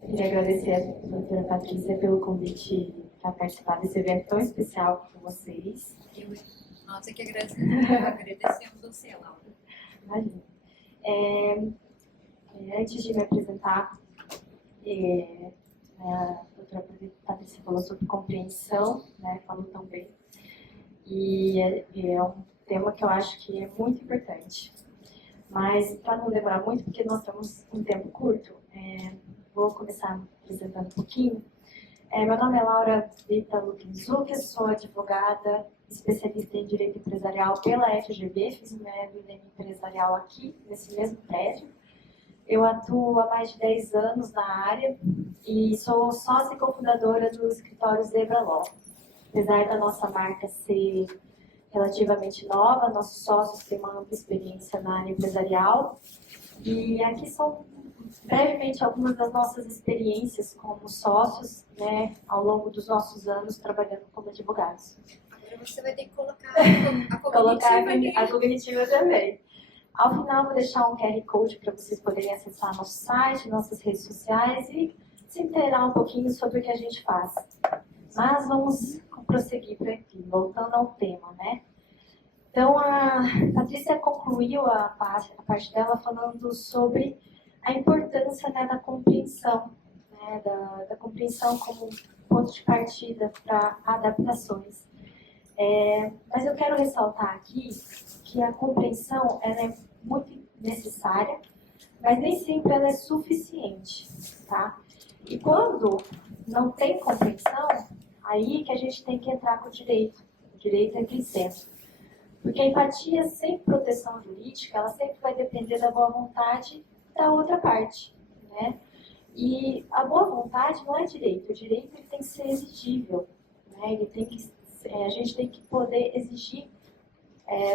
Queria agradecer a doutora Patrícia pelo convite para participar desse evento tão especial com vocês. Nós é que agradecemos você, Laura. Imagina. Antes de me apresentar, a doutora Patrícia falou sobre compreensão, né, falou tão bem, e é um tema que eu acho que é muito importante. Mas, para não demorar muito, porque nós temos um tempo curto, vou começar apresentando um pouquinho. Meu nome é Laura Vita Luquinzuc, sou advogada, especialista em Direito Empresarial pela FGV, fiz o meu MBA empresarial aqui, nesse mesmo prédio. Eu atuo há mais de 10 anos na área e sou sócia e cofundadora do escritório Zebra Law. Apesar da nossa marca ser relativamente nova, nossos sócios têm uma ampla experiência na área empresarial. E aqui são brevemente algumas das nossas experiências como sócios, né, ao longo dos nossos anos trabalhando como advogados. Agora você vai ter que colocar a cognitiva também. Ao final, vou deixar um QR Code para vocês poderem acessar nosso site, nossas redes sociais e se inteirar um pouquinho sobre o que a gente faz. Mas vamos prosseguir por aqui, voltando ao tema, né? Então, a Patrícia concluiu a parte dela falando sobre a importância, né, da compreensão, né, da compreensão como ponto de partida para adaptações. Mas eu quero ressaltar aqui que a compreensão ela é muito necessária, mas nem sempre ela é suficiente, tá? E quando não tem compreensão, aí que a gente tem que entrar com o direito entra em centro. Porque a empatia sem proteção jurídica, ela sempre vai depender da boa vontade da outra parte, né? E a boa vontade não é direito, o direito ele tem que ser exigível, né? A gente tem que poder exigir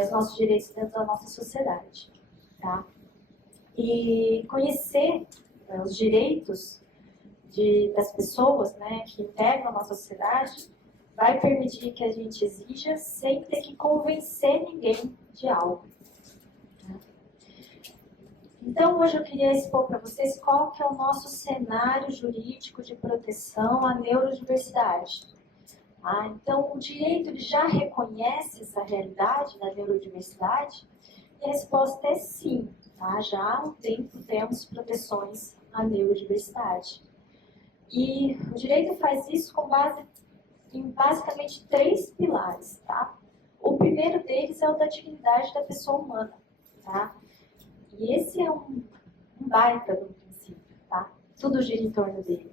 os nossos direitos dentro da nossa sociedade, tá? E conhecer os direitos das pessoas, né, que integram a nossa sociedade vai permitir que a gente exija sem ter que convencer ninguém de algo. Então, hoje eu queria expor para vocês qual que é o nosso cenário jurídico de proteção à neurodiversidade. Então, o direito ele já reconhece essa realidade da neurodiversidade? E a resposta é sim. Tá? Já há um tempo temos proteções à neurodiversidade. E o direito faz isso com base em basicamente 3 pilares. Tá? O primeiro deles é o da dignidade da pessoa humana. Tá? E esse é um baita do princípio. Tá? Tudo gira em torno dele.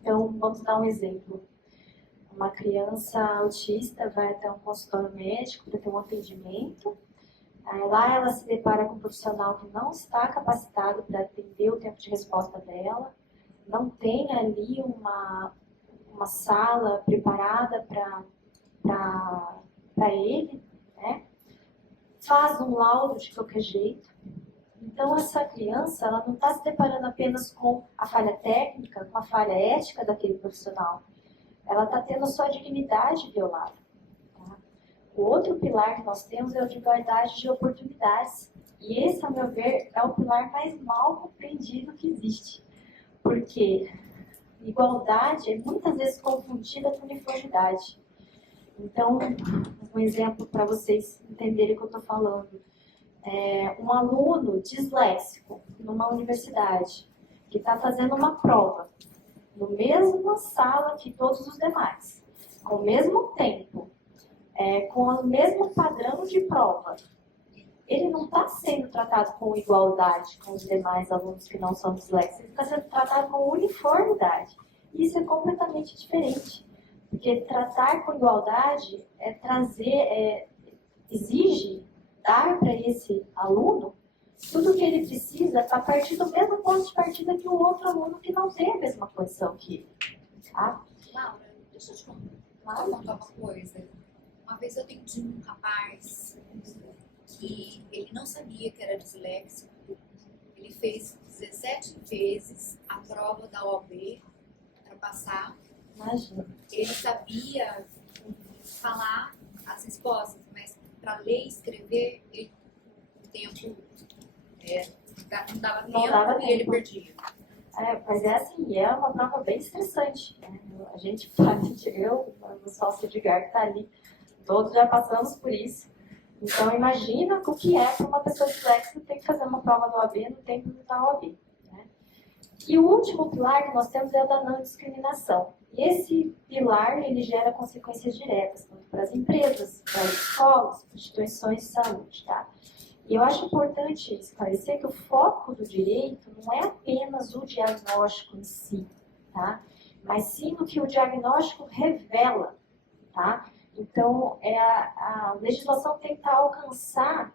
Então, vamos dar um exemplo. Uma criança autista vai até um consultório médico para ter um atendimento. Lá ela se depara com um profissional que não está capacitado para atender o tempo de resposta dela, não tem ali uma sala preparada para ele, né? Faz um laudo de qualquer jeito. Então, essa criança ela não está se deparando apenas com a falha técnica, com a falha ética daquele profissional. Ela está tendo sua dignidade violada. Tá? O outro pilar que nós temos é o de igualdade de oportunidades. E esse, a meu ver, é o pilar mais mal compreendido que existe. Porque igualdade é muitas vezes confundida com uniformidade. Então, um exemplo para vocês entenderem o que eu estou falando. Um aluno disléxico numa universidade que está fazendo uma prova na mesma sala que todos os demais, com o mesmo tempo, com o mesmo padrão de prova, ele não está sendo tratado com igualdade com os demais alunos que não são disléxicos, ele está sendo tratado com uniformidade. Isso é completamente diferente, porque tratar com igualdade exige dar para esse aluno tudo o que ele precisa a partir do mesmo ponto de partida que o outro aluno que não tem a mesma condição que ele. Tá? Laura, deixa eu te contar uma coisa. Uma vez eu atendi um rapaz que ele não sabia que era disléxico. Ele fez 17 vezes a prova da OAB para passar. Imagina. Ele sabia falar as respostas, mas para ler e escrever, o tempo não dava tempo e ele perdia. Mas é assim, é uma prova bem estressante, né? A gente, eu, o sócio Edgar que está ali, todos já passamos por isso. Então, imagina o que é para uma pessoa disléxica ter que fazer uma prova do OAB no tempo da OAB. Né? E o último pilar que nós temos é o da não discriminação. E esse pilar, ele gera consequências diretas, tanto para as empresas, para as escolas, para instituições de saúde, tá? E eu acho importante esclarecer que o foco do direito não é apenas o diagnóstico em si, tá? Mas sim no que o diagnóstico revela, tá? Então, a legislação tenta alcançar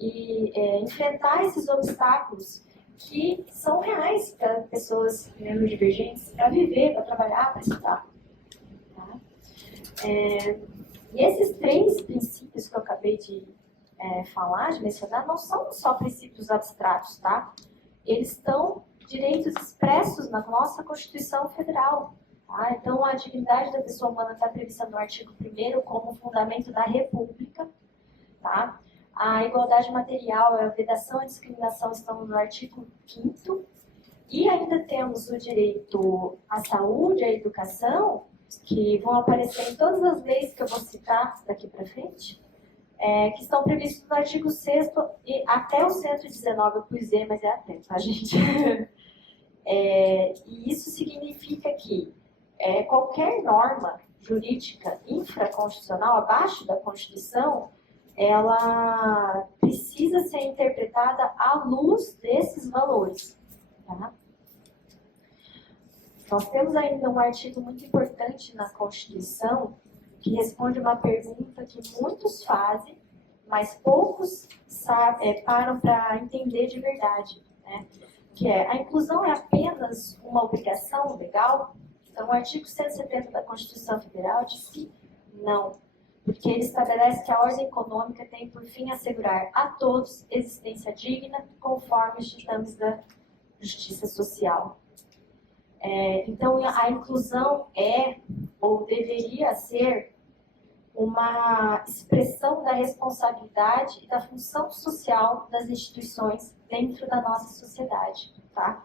e enfrentar esses obstáculos que são reais para pessoas neurodivergentes, para viver, para trabalhar, para estudar. Tá? E esses 3 princípios que eu acabei de falar, de mencionar, não são só princípios abstratos, tá? Eles estão direitos expressos na nossa Constituição Federal. Tá? Então, a dignidade da pessoa humana está prevista no artigo 1º como fundamento da República. Tá? A igualdade material, a vedação e a discriminação estão no artigo 5º. E ainda temos o direito à saúde, à educação, que vão aparecer em todas as leis que eu vou citar daqui para frente, que estão previstos no artigo 6º e até o 119, eu pus Z, mas é até, tá, gente? E isso significa que qualquer norma jurídica infraconstitucional, abaixo da Constituição, ela precisa ser interpretada à luz desses valores. Tá? Nós temos ainda um artigo muito importante na Constituição que responde uma pergunta que muitos fazem, mas poucos param para entender de verdade, né? Que é: a inclusão é apenas uma obrigação legal? Então, o artigo 170 da Constituição Federal diz que não, porque ele estabelece que a ordem econômica tem por fim assegurar a todos existência digna, conforme os ditames da justiça social. Então, a inclusão ou deveria ser uma expressão da responsabilidade e da função social das instituições dentro da nossa sociedade, tá?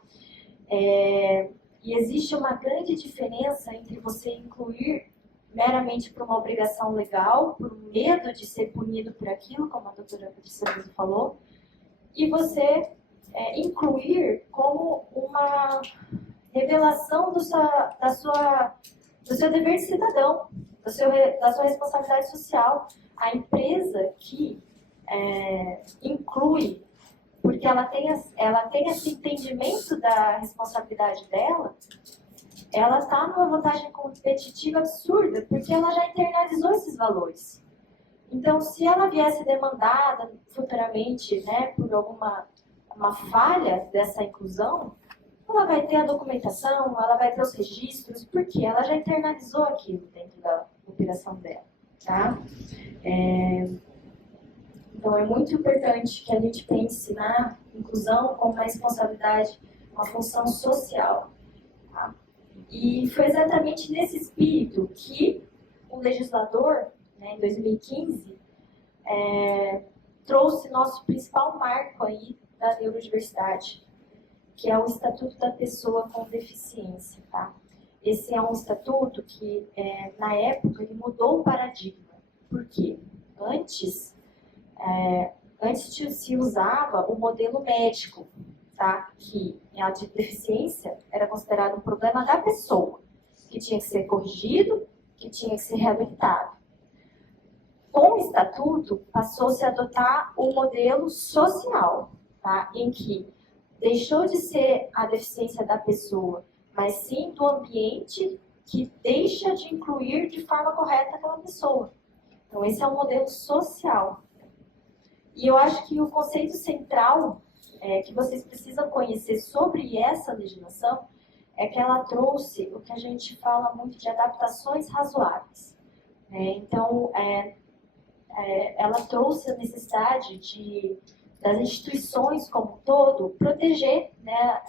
E existe uma grande diferença entre você incluir meramente por uma obrigação legal, por medo de ser punido por aquilo, como a doutora Patrícia mesmo falou, e você incluir como uma revelação do seu dever de cidadão, da sua responsabilidade social. A empresa que inclui, porque ela tem esse entendimento da responsabilidade dela, ela está numa vantagem competitiva absurda, porque ela já internalizou esses valores. Então, se ela viesse demandada futuramente, né, por uma falha dessa inclusão, ela vai ter a documentação, ela vai ter os registros, porque ela já internalizou aquilo dentro da operação dela, tá? Então, é muito importante que a gente pense na inclusão como uma responsabilidade, uma função social. Tá? E foi exatamente nesse espírito que o legislador, né, em 2015, trouxe nosso principal marco aí da neurodiversidade, que é o Estatuto da Pessoa com Deficiência. Tá? Esse é um estatuto que, na época, ele mudou o paradigma. Por quê? Antes se usava o modelo médico, tá? Que a deficiência era considerada um problema da pessoa, que tinha que ser corrigido, que tinha que ser reabilitado. Com o Estatuto, passou-se a adotar o modelo social, tá? Em que deixou de ser a deficiência da pessoa, mas sim do ambiente que deixa de incluir de forma correta aquela pessoa. Então, esse é o modelo social. E eu acho que o conceito central que vocês precisam conhecer sobre essa legislação é que ela trouxe o que a gente fala muito de adaptações razoáveis. Então, ela trouxe a necessidade das instituições como um todo proteger, né,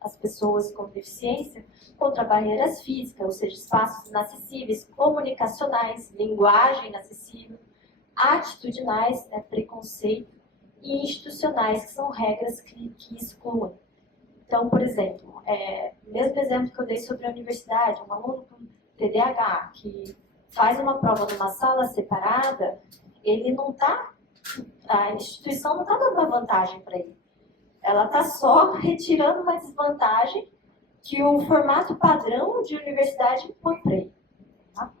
as pessoas com deficiência contra barreiras físicas, ou seja, espaços inacessíveis, comunicacionais, linguagem inacessível, atitudinais, né, preconceito, e institucionais, que são regras que excluem. Então, por exemplo, mesmo exemplo que eu dei sobre a universidade, um aluno com TDAH que faz uma prova numa sala separada, ele não está, a instituição não está dando uma vantagem para ele. Ela está só retirando uma desvantagem que o formato padrão de universidade impõe para ele. Tá?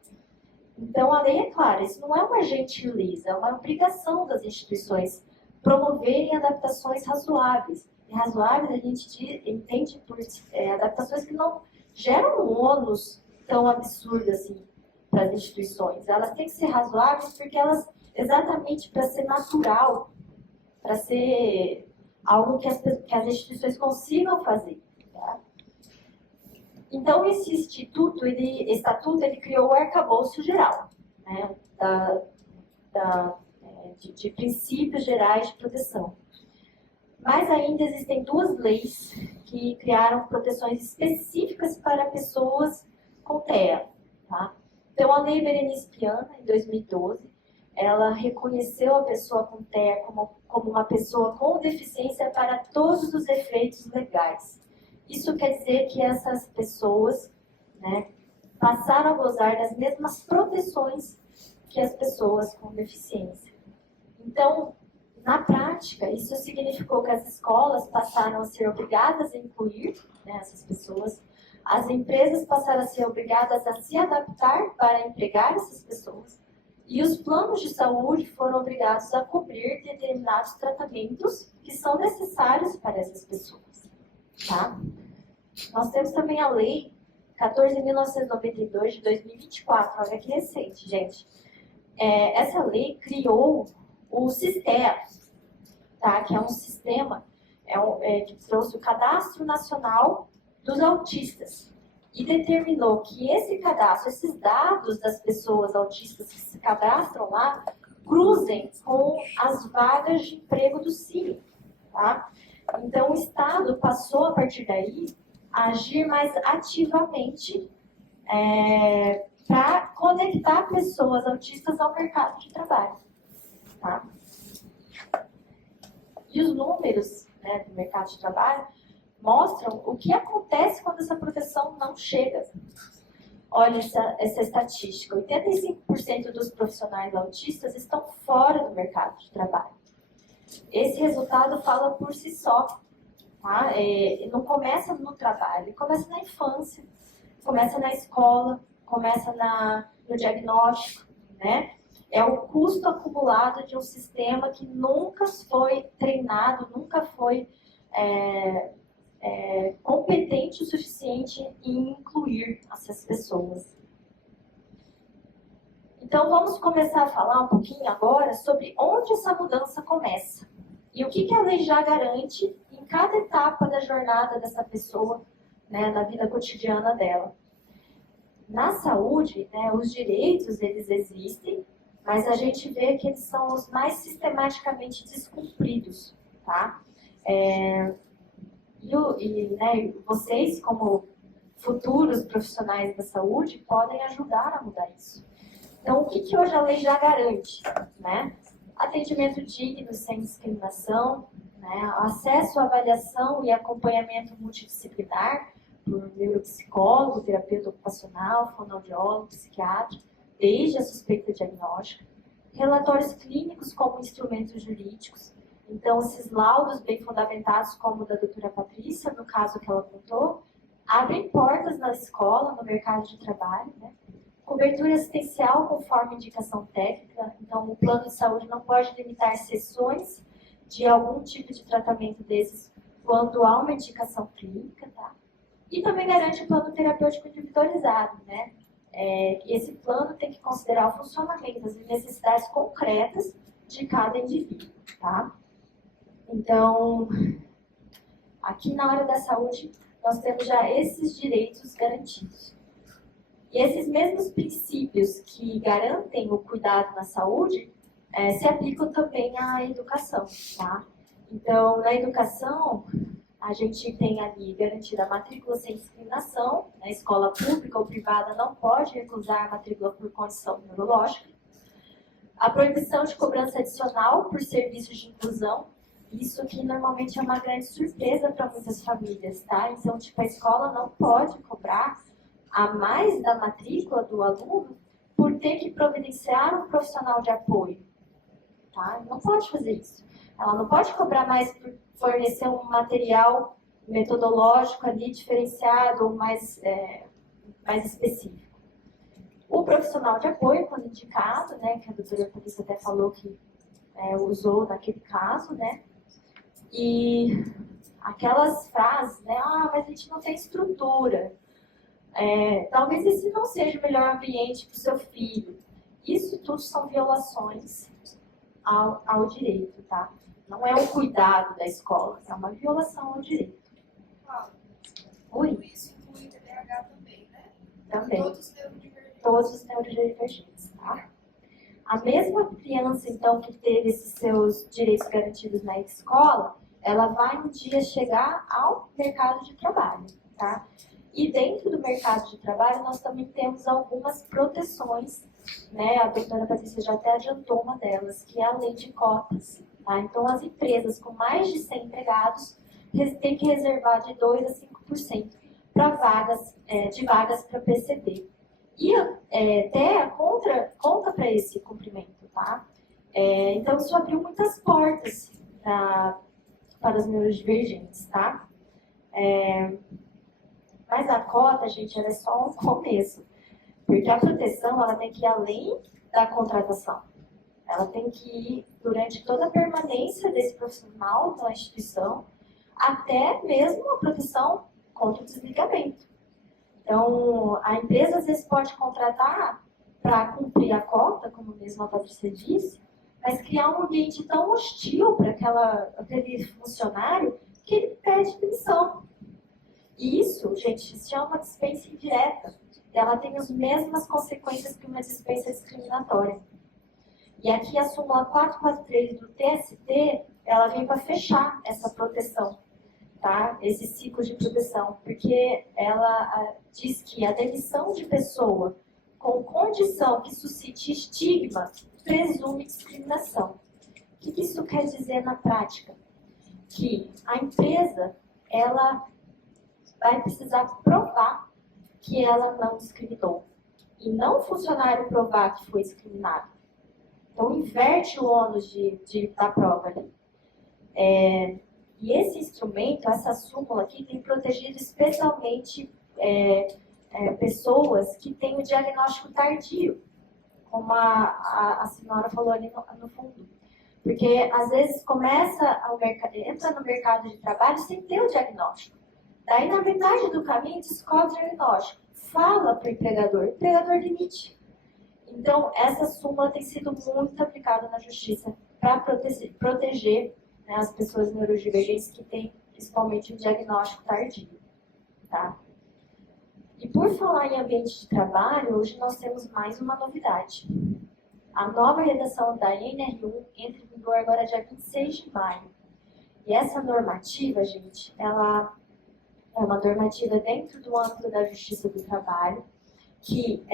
Então, a lei é clara, isso não é uma gentileza, é uma obrigação das instituições promoverem adaptações razoáveis. E razoáveis a gente entende por adaptações que não geram um ônus tão absurdo assim para as instituições. Elas têm que ser razoáveis porque elas, exatamente para ser natural, para ser algo que as instituições consigam fazer. Tá? Então, esse estatuto, ele criou o arcabouço geral, né, de princípios gerais de proteção. Mas ainda existem duas leis que criaram proteções específicas para pessoas com TEA. Tá? Então, a Lei Berenice Piana, em 2012, ela reconheceu a pessoa com TEA como uma pessoa com deficiência para todos os efeitos legais. Isso quer dizer que essas pessoas, né, passaram a gozar das mesmas proteções que as pessoas com deficiência. Então, na prática, isso significou que as escolas passaram a ser obrigadas a incluir, né, essas pessoas, as empresas passaram a ser obrigadas a se adaptar para empregar essas pessoas, e os planos de saúde foram obrigados a cobrir determinados tratamentos que são necessários para essas pessoas. Tá? Nós temos também a Lei 14.992 de 2024, olha que recente, gente. Essa lei criou o SISTEA, tá? Que é um sistema que trouxe o Cadastro Nacional dos Autistas e determinou que esse cadastro, esses dados das pessoas autistas que se cadastram lá, cruzem com as vagas de emprego do CIE. Tá? Então, o Estado passou, a partir daí, a agir mais ativamente para conectar pessoas autistas ao mercado de trabalho. Tá? E os números, né, do mercado de trabalho mostram o que acontece quando essa proteção não chega. Olha essa estatística, 85% dos profissionais autistas estão fora do mercado de trabalho. Esse resultado fala por si só. Tá? Não começa no trabalho, começa na infância, começa na escola, começa no diagnóstico, né? É o custo acumulado de um sistema que nunca foi treinado, nunca foi competente o suficiente em incluir essas pessoas. Então, vamos começar a falar um pouquinho agora sobre onde essa mudança começa. E o que a lei já garante em cada etapa da jornada dessa pessoa, né, na vida cotidiana dela. Na saúde, né, os direitos, eles existem, mas a gente vê que eles são os mais sistematicamente descumpridos, tá? Né, vocês, como futuros profissionais da saúde, podem ajudar a mudar isso. Então, o que hoje a lei já garante, né? Atendimento digno, sem discriminação, né? Acesso à avaliação e acompanhamento multidisciplinar por neuropsicólogo, terapeuta ocupacional, fonoaudiólogo, psiquiatra, desde a suspeita diagnóstica, relatórios clínicos como instrumentos jurídicos, então esses laudos bem fundamentados, como o da doutora Patrícia, no caso que ela contou, abrem portas na escola, no mercado de trabalho, né? Cobertura assistencial conforme indicação técnica, então o plano de saúde não pode limitar sessões de algum tipo de tratamento desses quando há uma indicação clínica, tá? E também garante o plano terapêutico individualizado, né? Esse plano tem que considerar o funcionamento, as necessidades concretas de cada indivíduo, tá? Então, aqui na área da saúde, nós temos já esses direitos garantidos. E esses mesmos princípios que garantem o cuidado na saúde se aplicam também à educação, tá? Então, na educação, a gente tem ali garantida a matrícula sem discriminação, na escola pública ou privada não pode recusar a matrícula por condição neurológica. A proibição de cobrança adicional por serviços de inclusão, Isso que normalmente é uma grande surpresa para muitas famílias, tá? Então, tipo, a escola não pode cobrar a mais da matrícula do aluno por ter que providenciar um profissional de apoio, tá? Não pode fazer isso. Ela não pode cobrar mais por fornecer um material metodológico ali diferenciado ou mais específico. O profissional de apoio, quando indicado, né, que a doutora Patrícia até falou que usou naquele caso, né, e aquelas frases, né, mas a gente não tem estrutura, talvez esse não seja o melhor ambiente para o seu filho. Isso tudo são violações ao direito, tá? Não é um cuidado da escola, é uma violação ao direito. Tudo isso inclui TDAH também, né? Também. Todos os neurodivergentes. Todos os neurodivergentes, tá? A mesma criança, então, que teve esses seus direitos garantidos na escola, ela vai um dia chegar ao mercado de trabalho, tá? E dentro do mercado de trabalho, nós também temos algumas proteções, né? A doutora Patrícia já até adiantou uma delas, que é a lei de cotas, tá? Então, as empresas com mais de 100 empregados têm que reservar de 2% a 5% para vagas para PCD. E até conta para esse cumprimento, tá? Então, isso abriu muitas portas para os neurodivergentes, tá? Mas a cota, gente, ela é só um começo. Porque a proteção, ela tem que ir além da contratação. Ela tem que ir durante toda a permanência desse profissional na instituição, até mesmo a proteção contra o desligamento. Então, a empresa às vezes pode contratar para cumprir a cota, como mesmo a Patrícia disse, mas criar um ambiente tão hostil para aquele funcionário que ele pede demissão. E isso, gente, se chama dispensa indireta. Ela tem as mesmas consequências que uma dispensa discriminatória. E aqui a súmula 443 do TST, ela vem para fechar essa proteção, tá? Esse ciclo de proteção, porque ela diz que a demissão de pessoa com condição que suscite estigma presume discriminação. O que isso quer dizer na prática? Que a empresa, ela vai precisar provar que ela não discriminou, e não o funcionário provar que foi discriminado. Então, inverte o ônus da prova ali. E esse instrumento, essa súmula aqui, tem protegido especialmente pessoas que têm o diagnóstico tardio, como a senhora falou ali no fundo. Porque, às vezes, entra no mercado de trabalho sem ter o diagnóstico. Daí, na metade do caminho, descobre o diagnóstico. Fala para o empregador demite. Então, essa súmula tem sido muito aplicada na justiça para proteger, né, as pessoas neurodivergentes que têm, principalmente, o diagnóstico tardio. Tá? E por falar em ambiente de trabalho, hoje nós temos mais uma novidade. A nova redação da NR1 entra em vigor agora dia 26 de maio. E essa normativa, gente, ela é uma normativa dentro do âmbito da Justiça do Trabalho, que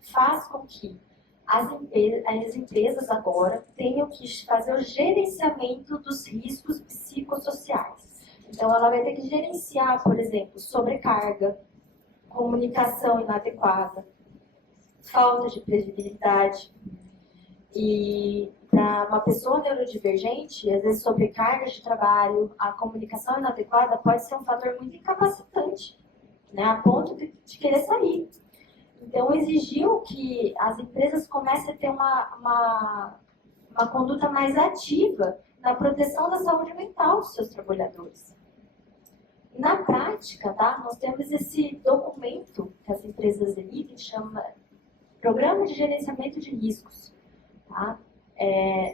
faz com que as empresas agora tenham que fazer o gerenciamento dos riscos psicossociais. Então, ela vai ter que gerenciar, por exemplo, sobrecarga, comunicação inadequada, falta de previsibilidade. E para uma pessoa neurodivergente, às vezes sobrecarga de trabalho, a comunicação inadequada pode ser um fator muito incapacitante, né, a ponto de querer sair. Então, exigiu que as empresas comecem a ter uma conduta mais ativa na proteção da saúde mental dos seus trabalhadores. Na prática, tá, nós temos esse documento que as empresas emitem, que chama Programa de Gerenciamento de Riscos. Tá?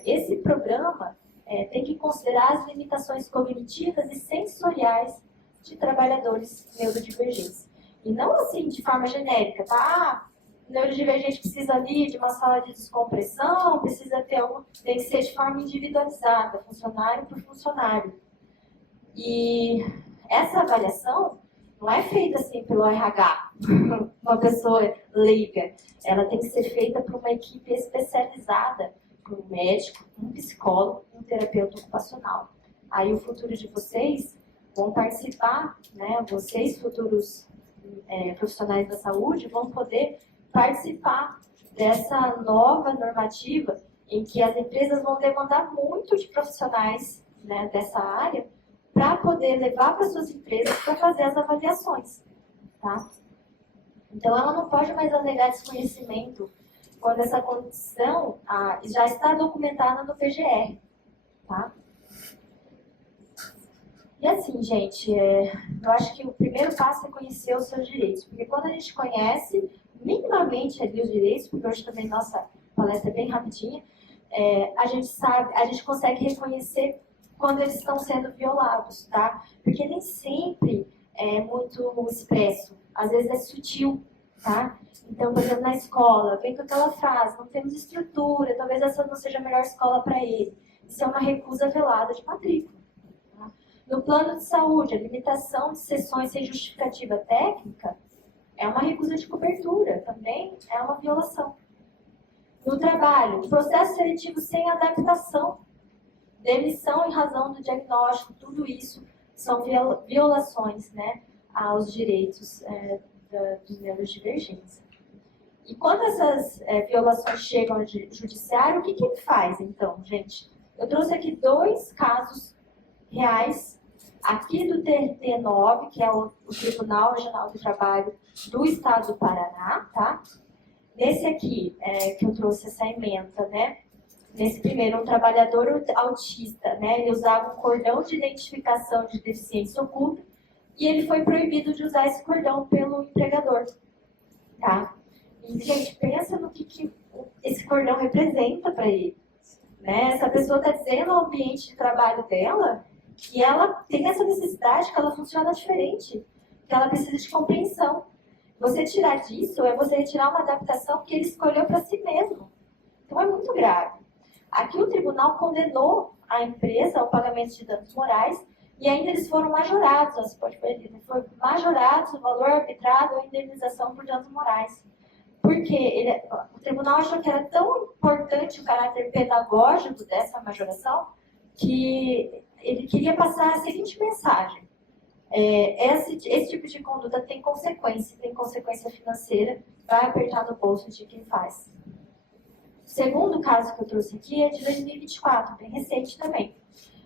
Esse programa tem que considerar as limitações cognitivas e sensoriais de trabalhadores neurodivergentes. E não assim de forma genérica, tá? O neurodivergente precisa ali de uma sala de descompressão, tem que ser de forma individualizada, funcionário por funcionário. E essa avaliação não é feita assim pelo RH, uma pessoa leiga. Ela tem que ser feita por uma equipe especializada um médico, um psicólogo e um terapeuta ocupacional. Aí o futuro de vocês vão participar, né? Vocês, futuros profissionais da saúde, vão poder participar dessa nova normativa em que as empresas vão demandar muito de profissionais, né, dessa área para poder levar para suas empresas para fazer as avaliações, tá? Então, ela não pode mais alegar desconhecimento quando essa condição já está documentada no PGR, tá? E assim, gente, eu acho que o primeiro passo é conhecer os seus direitos, porque quando a gente conhece minimamente ali os direitos, porque hoje também nossa palestra é bem rapidinha, a gente sabe, a gente consegue reconhecer quando eles estão sendo violados, tá? Porque nem sempre é muito expresso, às vezes é sutil, tá? Então, por exemplo, na escola, vem com aquela frase, não temos estrutura, talvez essa não seja a melhor escola para ele. Isso é uma recusa velada de matrícula. Tá? No plano de saúde, a limitação de sessões sem justificativa técnica é uma recusa de cobertura, também é uma violação. No trabalho, processo seletivo sem adaptação, demissão em razão do diagnóstico, tudo isso são violações, né, aos direitos dos neurodivergentes. E quando essas violações chegam ao judiciário, o que ele faz, então, gente? Eu trouxe aqui 2 casos reais, aqui do TRT9, que é o Tribunal Regional do Trabalho do Estado do Paraná, tá? Nesse aqui, que eu trouxe essa ementa, né? Nesse primeiro, um trabalhador autista, né? Ele usava um cordão de identificação de deficiência oculta e ele foi proibido de usar esse cordão pelo empregador, tá? E, gente, pensa no que esse cordão representa para ele, né? Essa pessoa está dizendo ao ambiente de trabalho dela que ela tem essa necessidade, que ela funciona diferente, que ela precisa de compreensão. Você tirar disso é você retirar uma adaptação que ele escolheu para si mesmo. Então, é muito grave. Aqui o tribunal condenou a empresa ao pagamento de danos morais e ainda eles foram majorados, você pode ver ali, foi majorados o valor arbitrado ou a indenização por danos morais. Porque o tribunal achou que era tão importante o caráter pedagógico dessa majoração que ele queria passar a seguinte mensagem. Esse tipo de conduta tem consequência financeira, vai apertar no bolso de quem faz. O segundo caso que eu trouxe aqui é de 2024, bem recente também.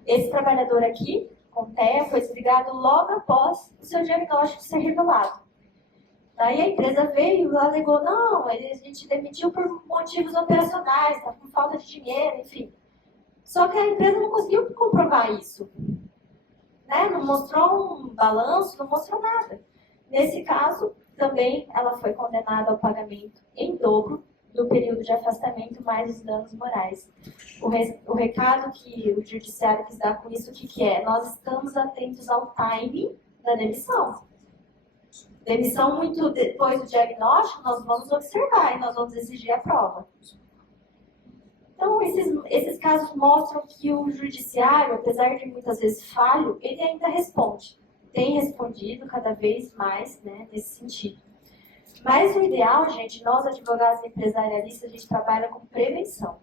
Esse trabalhador aqui, com TEA, foi desligado logo após o seu diagnóstico ser revelado. Daí a empresa veio e alegou, não, a gente demitiu por motivos operacionais, está com falta de dinheiro, enfim. Só que a empresa não conseguiu comprovar isso. Né? Não mostrou um balanço, não mostrou nada. Nesse caso, também ela foi condenada ao pagamento em dobro do período de afastamento mais os danos morais. O recado que o judiciário quis dar com isso, o que é? Nós estamos atentos ao timing da demissão. Demissão muito depois do diagnóstico, nós vamos observar e nós vamos exigir a prova. Então, esses casos mostram que o judiciário, apesar de muitas vezes falho, ele ainda responde. Tem respondido cada vez mais, né, nesse sentido. Mas o ideal, gente, nós advogados empresarialistas, a gente trabalha com prevenção.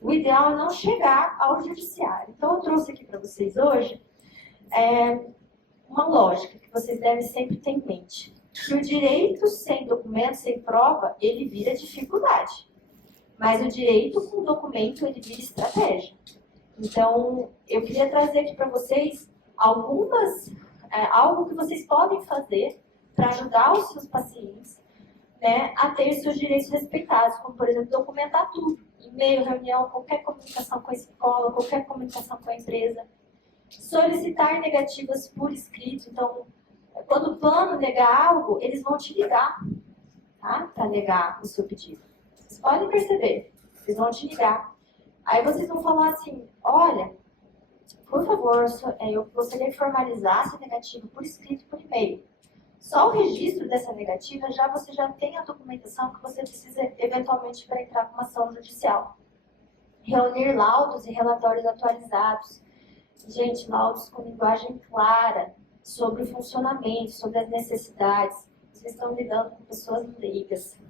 O ideal é não chegar ao judiciário. Então, eu trouxe aqui para vocês hoje uma lógica que vocês devem sempre ter em mente. Que o direito sem documento, sem prova, ele vira dificuldade. Mas o direito com documento, ele vira estratégia. Então, eu queria trazer aqui para vocês algo que vocês podem fazer para ajudar os seus pacientes, né, a ter seus direitos respeitados, como, por exemplo, documentar tudo. E-mail, reunião, qualquer comunicação com a escola, qualquer comunicação com a empresa. Solicitar negativas por escrito. Então, quando o plano negar algo, eles vão te ligar, tá? Para negar o seu pedido. Vocês podem perceber, eles vão te ligar. Aí vocês vão falar assim, olha, por favor, eu gostaria que formalizasse a negativa por escrito e por e-mail. Só o registro dessa negativa, você já tem a documentação que você precisa eventualmente para entrar com uma ação judicial. Reunir laudos e relatórios atualizados. Gente, laudos com linguagem clara sobre o funcionamento, sobre as necessidades. Vocês estão lidando com pessoas leigas.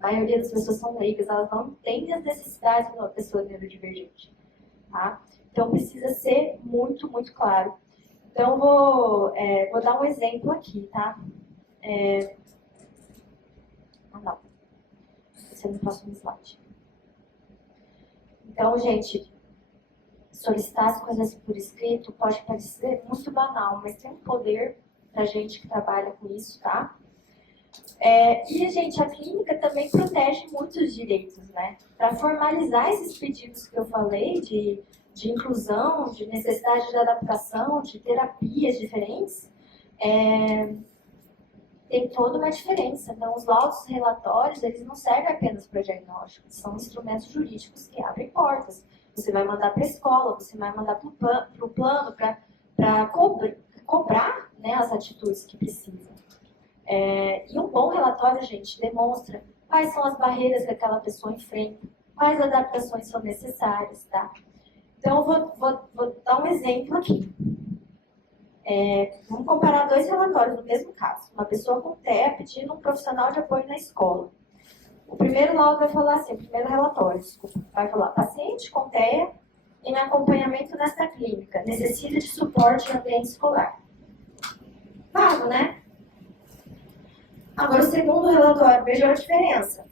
A maioria das pessoas são leigas, elas não entendem as necessidades de uma pessoa neurodivergente. Tá? Então, precisa ser muito, muito claro. Então, vou dar um exemplo aqui, tá? Não. Esse é no próximo slide. Então, gente, solicitar as coisas por escrito pode parecer muito banal, mas tem um poder pra gente que trabalha com isso, tá? E, gente, a clínica também protege muitos direitos, né? Para formalizar esses pedidos que eu falei de inclusão, de necessidade de adaptação, de terapias diferentes, tem toda uma diferença. Então, os laudos relatórios, eles não servem apenas para diagnóstico, são instrumentos jurídicos que abrem portas. Você vai mandar para a escola, você vai mandar para o plano, para cobrar, né, as atitudes que precisam. E um bom relatório, gente, demonstra quais são as barreiras que aquela pessoa enfrenta, quais adaptações são necessárias, tá? Então, eu vou dar um exemplo aqui. Vamos comparar dois relatórios no mesmo caso. Uma pessoa com TEA pedindo um profissional de apoio na escola. O primeiro laudo vai falar assim, o primeiro relatório, desculpa, vai falar, paciente com TEA em acompanhamento nesta clínica, necessita de suporte em ambiente escolar. Vago, né? Agora, o segundo relatório, veja a diferença.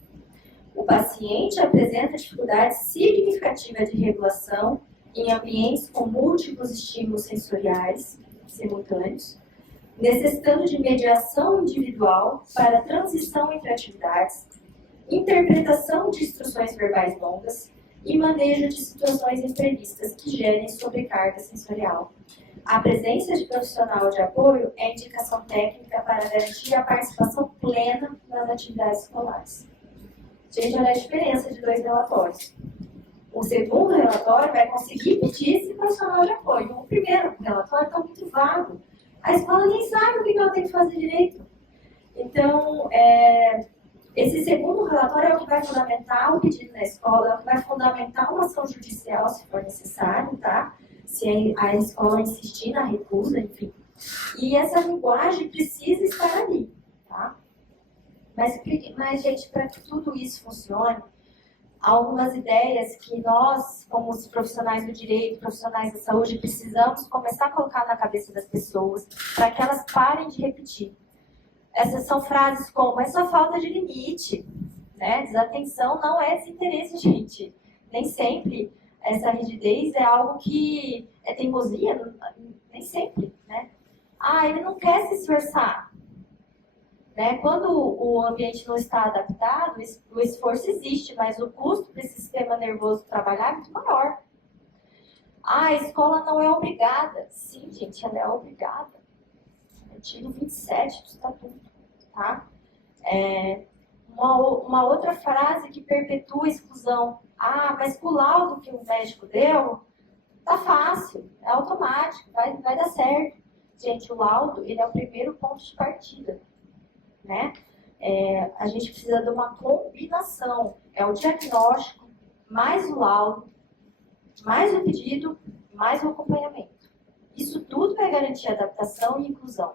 O paciente apresenta dificuldade significativa de regulação em ambientes com múltiplos estímulos sensoriais simultâneos, necessitando de mediação individual para transição entre atividades, interpretação de instruções verbais longas e manejo de situações imprevistas que gerem sobrecarga sensorial. A presença de profissional de apoio é indicação técnica para garantir a participação plena nas atividades escolares. Gente, olha a diferença de dois relatórios. O segundo relatório vai conseguir pedir esse profissional de apoio. O primeiro relatório está muito vago. A escola nem sabe o que ela tem que fazer direito. Então, esse segundo relatório é o que vai fundamentar o pedido na escola, é o que vai fundamentar uma ação judicial, se for necessário, tá? Se a escola insistir na recusa, enfim. E essa linguagem precisa estar ali, tá? Mas gente, para que tudo isso funcione, há algumas ideias que nós, como os profissionais do direito, profissionais da saúde, precisamos começar a colocar na cabeça das pessoas para que elas parem de repetir. Essas são frases como, é só falta de limite, né? Desatenção não é desinteresse, gente. Nem sempre essa rigidez é algo que é teimosia, nem sempre, né? Ele não quer se esforçar. Né? Quando o ambiente não está adaptado, o esforço existe, mas o custo para esse sistema nervoso trabalhar é muito maior. A escola não é obrigada. Sim, gente, ela é obrigada. Artigo 27 do Estatuto. Tá? Uma outra frase que perpetua a exclusão. Mas com o laudo que o médico deu, tá fácil, é automático, vai dar certo. Gente, o laudo, ele é o primeiro ponto de partida. Né? A gente precisa de uma combinação. É o diagnóstico, mais o laudo, mais o pedido, mais o acompanhamento. Isso tudo vai garantir adaptação e inclusão.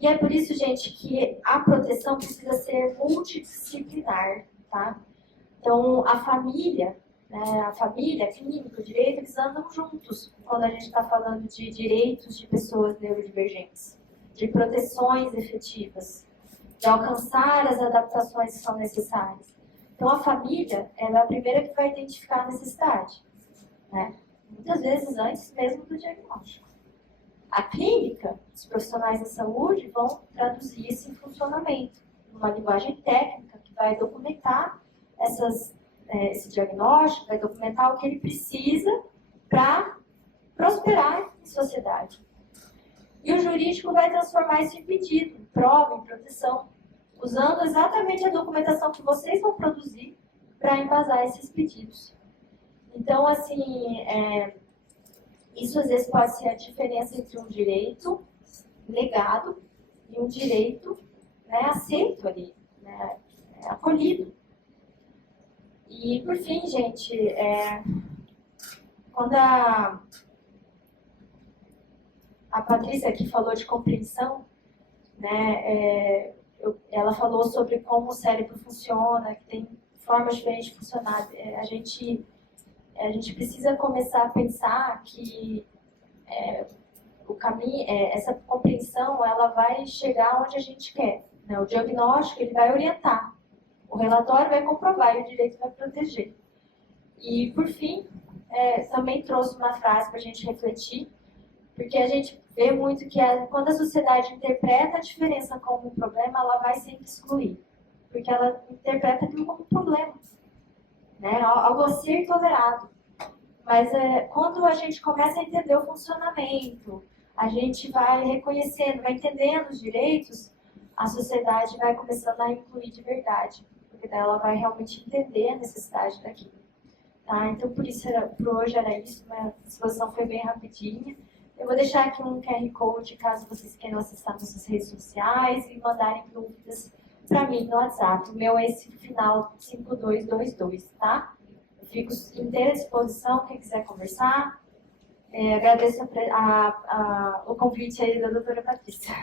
E é por isso, gente, que a proteção precisa ser multidisciplinar, tá? Então, a família, a clínica, o direito, eles andam juntos quando a gente está falando de direitos de pessoas neurodivergentes, de proteções efetivas, de alcançar as adaptações que são necessárias. Então, a família ela é a primeira que vai identificar a necessidade, né? Muitas vezes antes mesmo do diagnóstico. A clínica, os profissionais da saúde vão traduzir isso em funcionamento, numa linguagem técnica que vai documentar esse diagnóstico, vai documentar o que ele precisa para prosperar em sociedade. E o jurídico vai transformar isso em pedido, em prova, em proteção, usando exatamente a documentação que vocês vão produzir para embasar esses pedidos. Então, assim, isso às vezes pode ser a diferença entre um direito negado e um direito, né, aceito ali, né, acolhido. E, por fim, gente, quando a Patrícia aqui falou de compreensão, né, ela falou sobre como o cérebro funciona, que tem formas diferentes de funcionar. A gente precisa começar a pensar que o caminho, essa compreensão, ela vai chegar onde a gente quer, né? O diagnóstico, ele vai orientar, o relatório vai comprovar e o direito vai proteger. E, por fim, também trouxe uma frase para a gente refletir, porque a gente vê muito que quando a sociedade interpreta a diferença como um problema, ela vai sempre excluir, porque ela interpreta aquilo como um problema, né? Algo a ser tolerado. Mas quando a gente começa a entender o funcionamento, a gente vai reconhecendo, vai entendendo os direitos, a sociedade vai começando a incluir de verdade, porque daí ela vai realmente entender a necessidade daquilo. Tá? Então, por hoje era isso, a exposição foi bem rapidinha. Eu vou deixar aqui um QR Code, caso vocês queiram acessar nossas redes sociais e mandarem dúvidas para mim no WhatsApp. O meu é esse final 5222, tá? Eu fico inteira à disposição, quem quiser conversar. Agradeço o convite aí da doutora Patrícia.